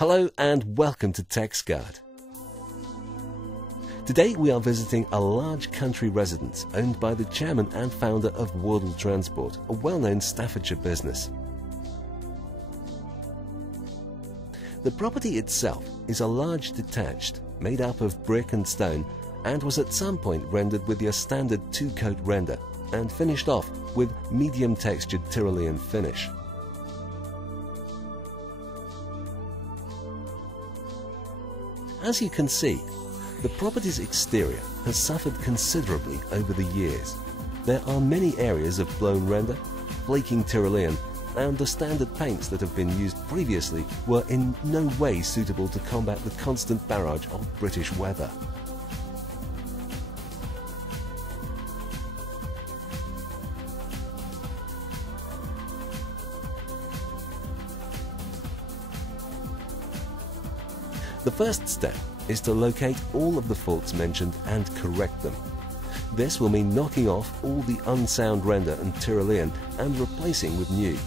Hello and welcome to Texgard. Today we are visiting a large country residence owned by the chairman and founder of Wardle Transport, a well-known Staffordshire business. The property itself is a large detached, made up of brick and stone, and was at some point rendered with your standard two-coat render and finished off with medium textured Tyrolean finish. As you can see, the property's exterior has suffered considerably over the years. There are many areas of blown render, flaking Tyrolean, and the standard paints that have been used previously were in no way suitable to combat the constant barrage of British weather. The first step is to locate all of the faults mentioned and correct them. This will mean knocking off all the unsound render and Tyrolean and replacing with new.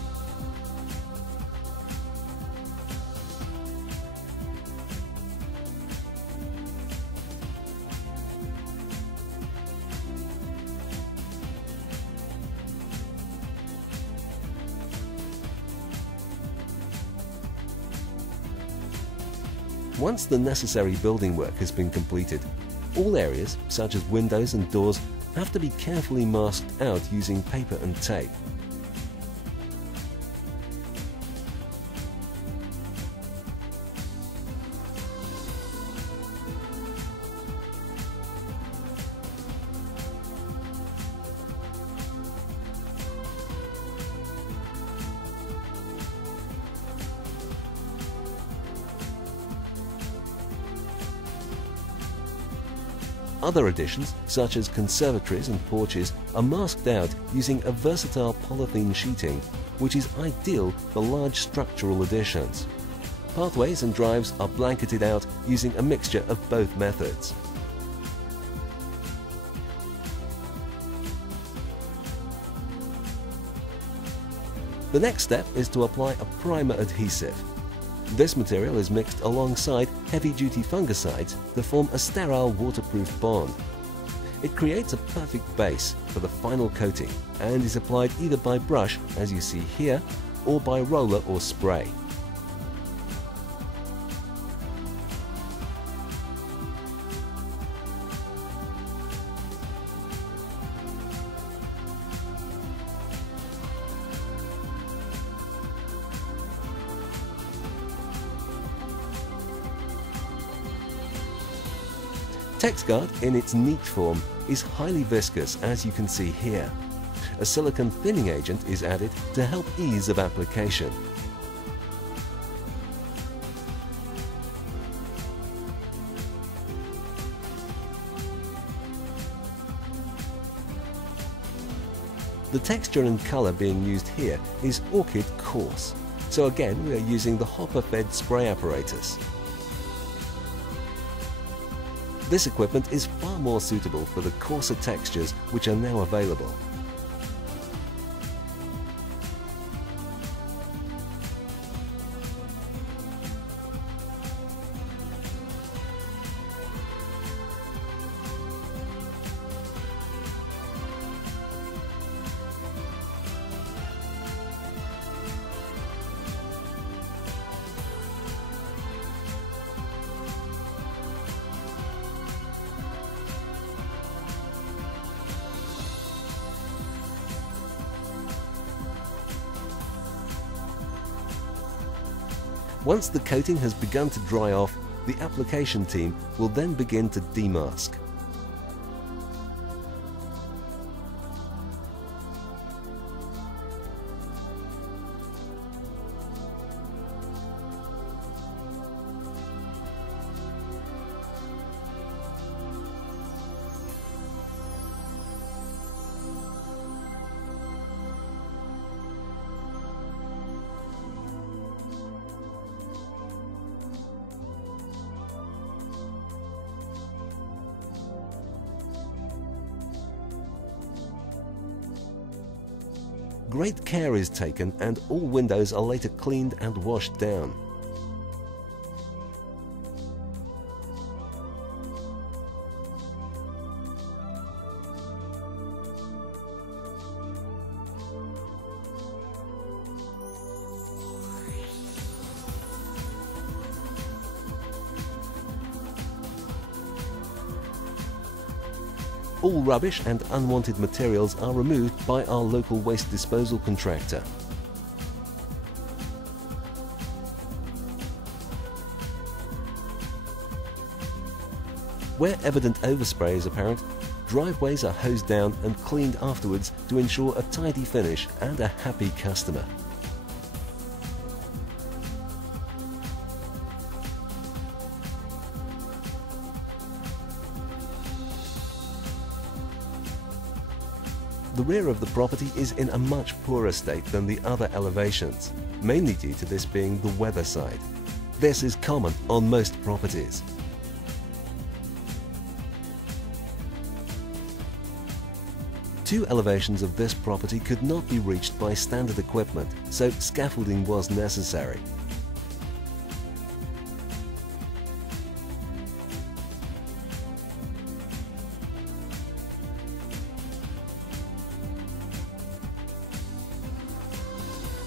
Once the necessary building work has been completed, all areas, such as windows and doors, have to be carefully masked out using paper and tape. Other additions, such as conservatories and porches, are masked out using a versatile polythene sheeting, which is ideal for large structural additions. Pathways and drives are blanketed out using a mixture of both methods. The next step is to apply a primer adhesive. This material is mixed alongside heavy-duty fungicides to form a sterile waterproof bond. It creates a perfect base for the final coating and is applied either by brush, as you see here, or by roller or spray. Texgard, in its neat form, is highly viscous, as you can see here. A silicone thinning agent is added to help ease of application. The texture and colour being used here is orchid coarse, so again we are using the hopper-fed spray apparatus. This equipment is far more suitable for the coarser textures which are now available. Once the coating has begun to dry off, the application team will then begin to demask. Great care is taken and all windows are later cleaned and washed down. All rubbish and unwanted materials are removed by our local waste disposal contractor. Where evident overspray is apparent, driveways are hosed down and cleaned afterwards to ensure a tidy finish and a happy customer. The rear of the property is in a much poorer state than the other elevations, mainly due to this being the weather side. This is common on most properties. Two elevations of this property could not be reached by standard equipment, so scaffolding was necessary.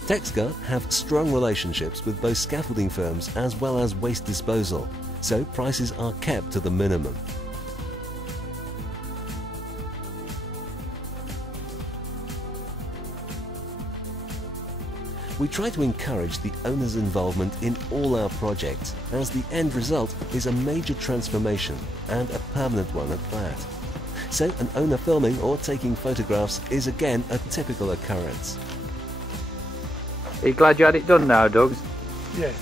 Texgard have strong relationships with both scaffolding firms as well as waste disposal, so prices are kept to the minimum. We try to encourage the owner's involvement in all our projects, as the end result is a major transformation and a permanent one at that. So an owner filming or taking photographs is again a typical occurrence. Are you glad you had it done now, Doug? Yeah.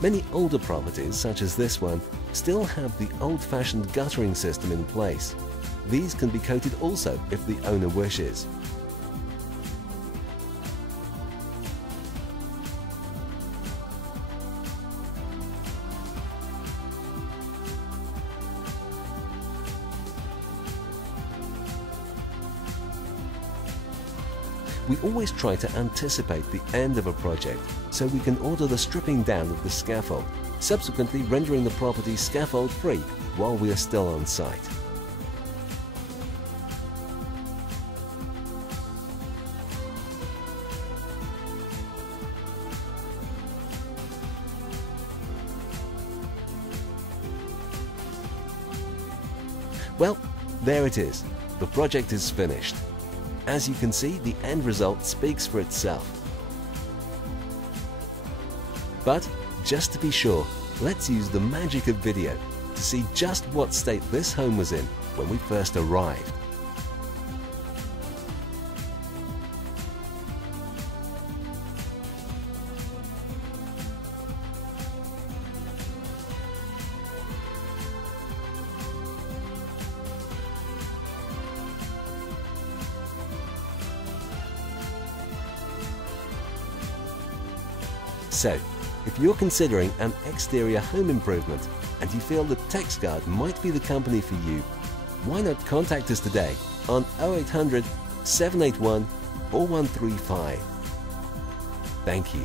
Many older properties, such as this one, still have the old-fashioned guttering system in place. These can be coated also if the owner wishes. We always try to anticipate the end of a project, so we can order the stripping down of the scaffold, subsequently rendering the property scaffold-free while we are still on site. Well, there it is. The project is finished. As you can see, the end result speaks for itself. But, just to be sure, let's use the magic of video to see just what state this home was in when we first arrived. So, if you're considering an exterior home improvement and you feel that Texgard might be the company for you, why not contact us today on 0800 781 4135. Thank you.